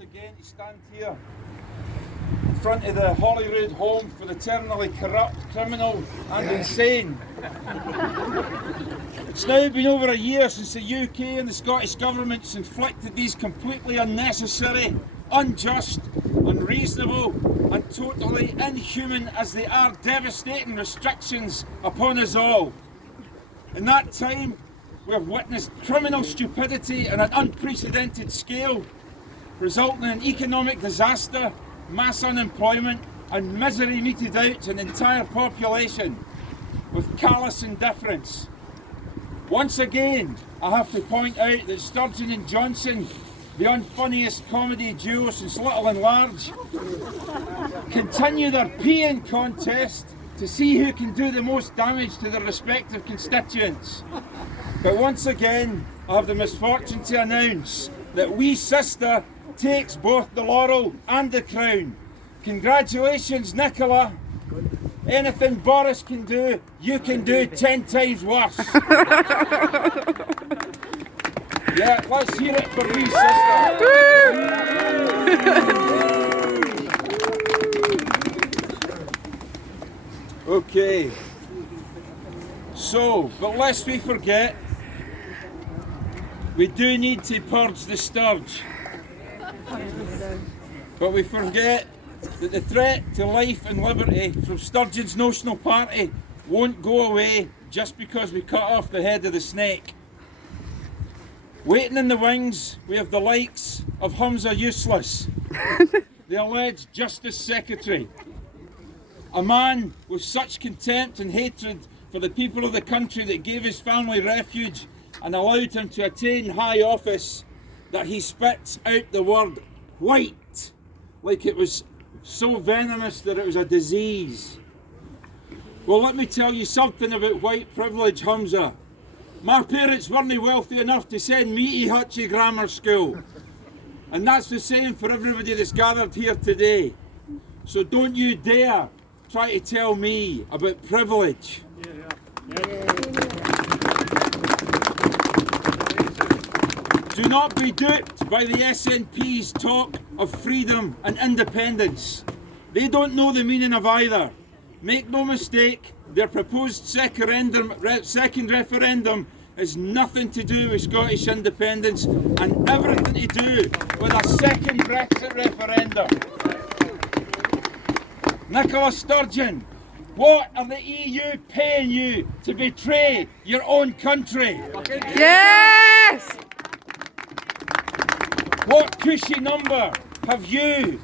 Again to stand here in front of the Holyrood home for the terminally corrupt, criminal and insane. It's now been over a year since the UK and the Scottish governments inflicted these completely unnecessary, unjust, unreasonable and totally inhuman as they are devastating restrictions upon us all. In that time we have witnessed criminal stupidity on an unprecedented scale, resulting in economic disaster, mass unemployment and misery meted out to an entire population with callous indifference. Once again, I have to point out that Sturgeon and Johnson, the unfunniest comedy duo since Little and Large, continue their peeing contest to see who can do the most damage to their respective constituents. But once again, I have the misfortune to announce that wee sister takes both the laurel and the crown. Congratulations, Nicola. Anything Boris can do, you can do 10 times worse. Yeah, let's hear it for wee sister. Okay. So, but lest we forget, we do need to purge the sturge. But we forget that the threat to life and liberty from Sturgeon's notional party won't go away just because we cut off the head of the snake. Waiting in the wings, we have the likes of Humza Useless, the alleged Justice Secretary, a man with such contempt and hatred for the people of the country that gave his family refuge and allowed him to attain high office that he spits out the word white like it was so venomous that it was a disease. Well, let me tell you something about white privilege, Humza. My parents weren't wealthy enough to send me to Hutchie Grammar School, and that's the same for everybody that's gathered here today. So don't you dare try to tell me about privilege. Do not be duped by the SNP's talk of freedom and independence. They don't know the meaning of either. Make no mistake, their proposed second referendum has nothing to do with Scottish independence and everything to do with a second Brexit referendum. Nicola Sturgeon, what are the EU paying you to betray your own country? Yes! What cushy number have you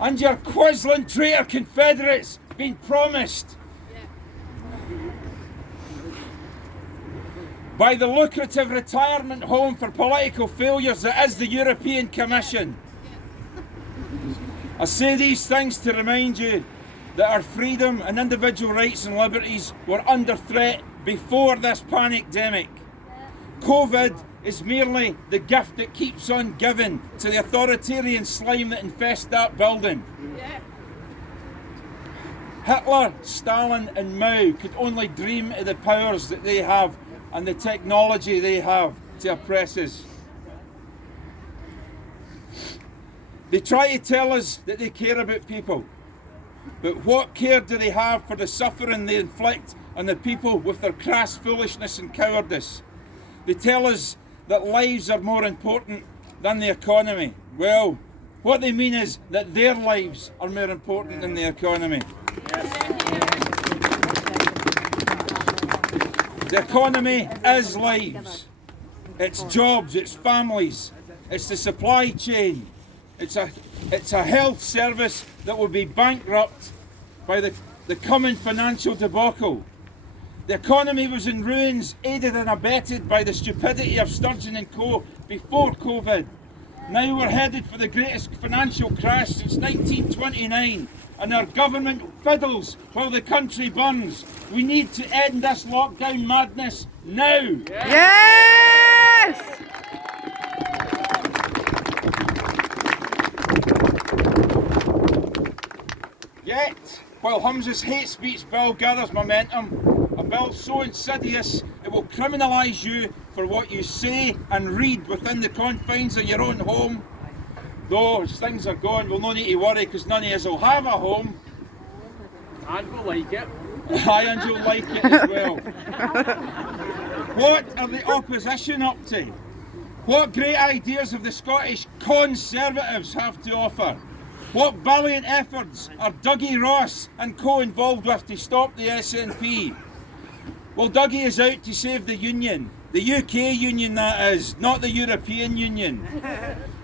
and your Quisling traitor confederates been promised? By the lucrative retirement home for political failures that is the European Commission. I say these things to remind you that our freedom and individual rights and liberties were under threat before this panicdemic. COVID is merely the gift that keeps on giving to the authoritarian slime that infests that building. Hitler, Stalin and Mao could only dream of the powers that they have and the technology they have to oppress us. They try to tell us that they care about people, but what care do they have for the suffering they inflict on the people with their crass foolishness and cowardice? They tell us that lives are more important than the economy. Well, what they mean is that their lives are more important than the economy. The economy is lives. It's jobs, it's families, it's the supply chain. It's a health service that will be bankrupt by the coming financial debacle. The economy was in ruins, aided and abetted by the stupidity of Sturgeon and Co. before COVID. Now we're headed for the greatest financial crash since 1929, and our government fiddles while the country burns. We need to end this lockdown madness now. Yes! Yet, while Humza's hate speech bill gathers momentum, a bill so insidious it will criminalise you for what you say and read within the confines of your own home, Though as things are going, we'll no need to worry because none of us will have a home. And we'll like it. Aye, and you'll like it as well. What are the opposition up to? What great ideas have the Scottish Conservatives have to offer? What valiant efforts are Dougie Ross and co involved with to stop the SNP? Well, Dougie is out to save the Union. The UK Union, that is, not the European Union.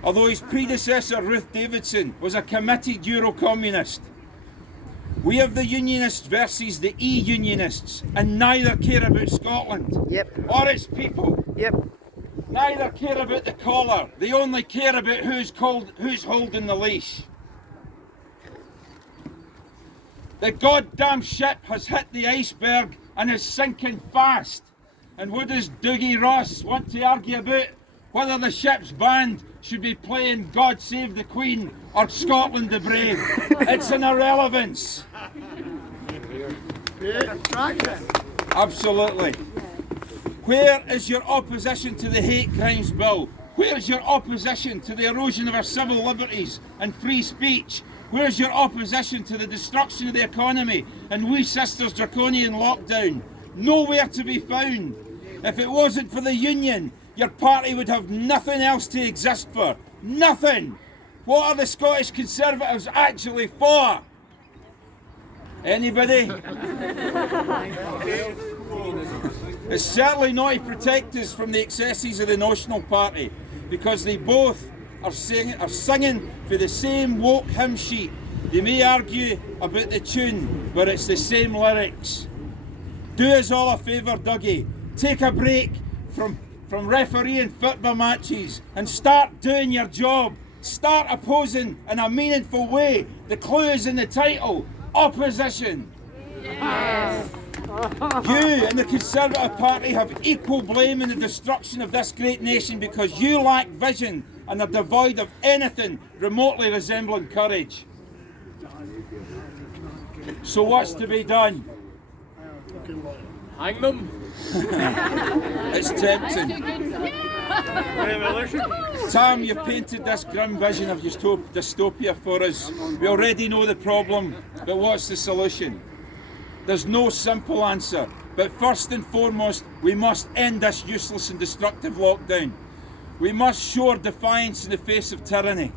Although his predecessor, Ruth Davidson, was a committed Euro-communist. We have the Unionists versus the E-Unionists, and neither care about Scotland or its people. Neither care about the collar. They only care about who's holding the leash. The goddamn ship has hit the iceberg and is sinking fast. And what does Dougie Ross want to argue about? Whether the ship's band should be playing God Save the Queen or Scotland the Brave. It's an irrelevance. Absolutely. Where is your opposition to the hate crimes bill? Where's your opposition to the erosion of our civil liberties and free speech? Where's your opposition to the destruction of the economy and Wee Sisters' draconian lockdown? Nowhere to be found. If it wasn't for the Union, your party would have nothing else to exist for. Nothing! What are the Scottish Conservatives actually for? Anybody? It's certainly not to protect us from the excesses of the National Party, because they both are singing for the same woke hymn sheet. They may argue about the tune, but it's the same lyrics. Do us all a favour, Dougie. Take a break from refereeing football matches and start doing your job. Start opposing in a meaningful way. The clue is in the title, opposition. Yes. You and the Conservative Party have equal blame in the destruction of this great nation because you lack vision and are devoid of anything remotely resembling courage. So what's to be done? Hang them. It's tempting. Tam, you've painted this grim vision of dystopia for us. We already know the problem, but what's the solution? There's no simple answer, but first and foremost, we must end this useless and destructive lockdown. We must show our defiance in the face of tyranny.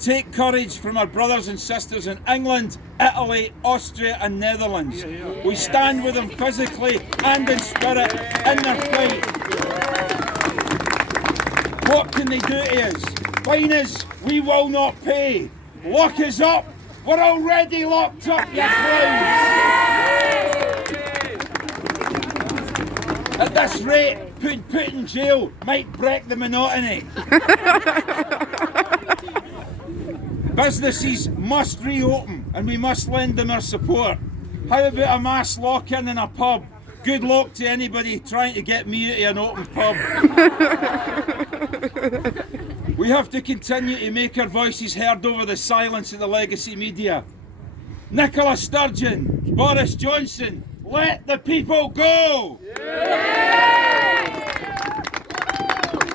Take courage from our brothers and sisters in England, Italy, Austria and Netherlands. We stand with them physically and in spirit in their fight. What can they do to us? Fine us, we will not pay. Lock us up, we're already locked up, you clowns. At this rate, being put in jail might break the monotony. Businesses must reopen and we must lend them our support. How about a mass lock-in in a pub? Good luck to anybody trying to get me out of an open pub. We have to continue to make our voices heard over the silence of the legacy media. Nicola Sturgeon, Boris Johnson, let the people go!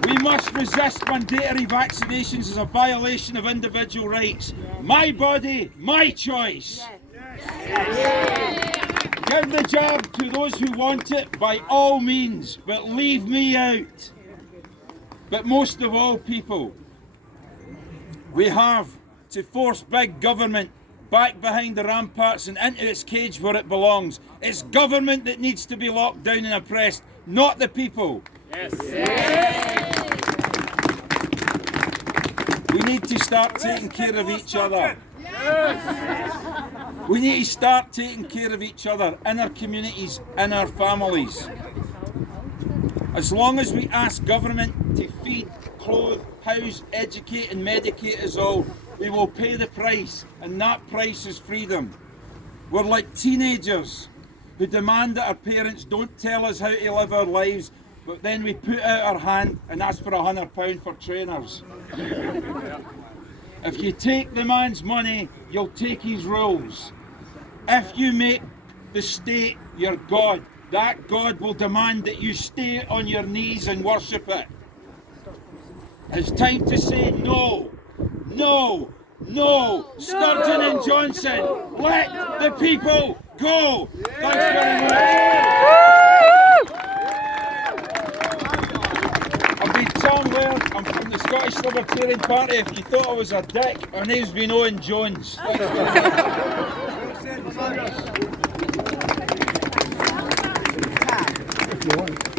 We must resist mandatory vaccinations as a violation of individual rights. My body, my choice. Give the jab to those who want it by all means, but leave me out. But most of all, people, we have to force big government back behind the ramparts and into its cage where it belongs. It's government that needs to be locked down and oppressed, not the people. Yes. We need to start taking care of each other. We need to start taking care of each other in our communities, in our families. As long as we ask government to feed, clothe, house, educate and medicate us all, we will pay the price, and that price is freedom. We're like teenagers who demand that our parents don't tell us how to live our lives, but then we put out our hand and ask for £100 for trainers. If you take the man's money, you'll take his rules. If you make the state your God, that God will demand that you stay on your knees and worship it. It's time to say no. No, no, Sturgeon and Johnson, let the people go. Thanks very much. I've been Tam Laird, I'm from the Scottish Libertarian Party. If you thought I was a dick, our name's been Owen Jones. Thanks very much.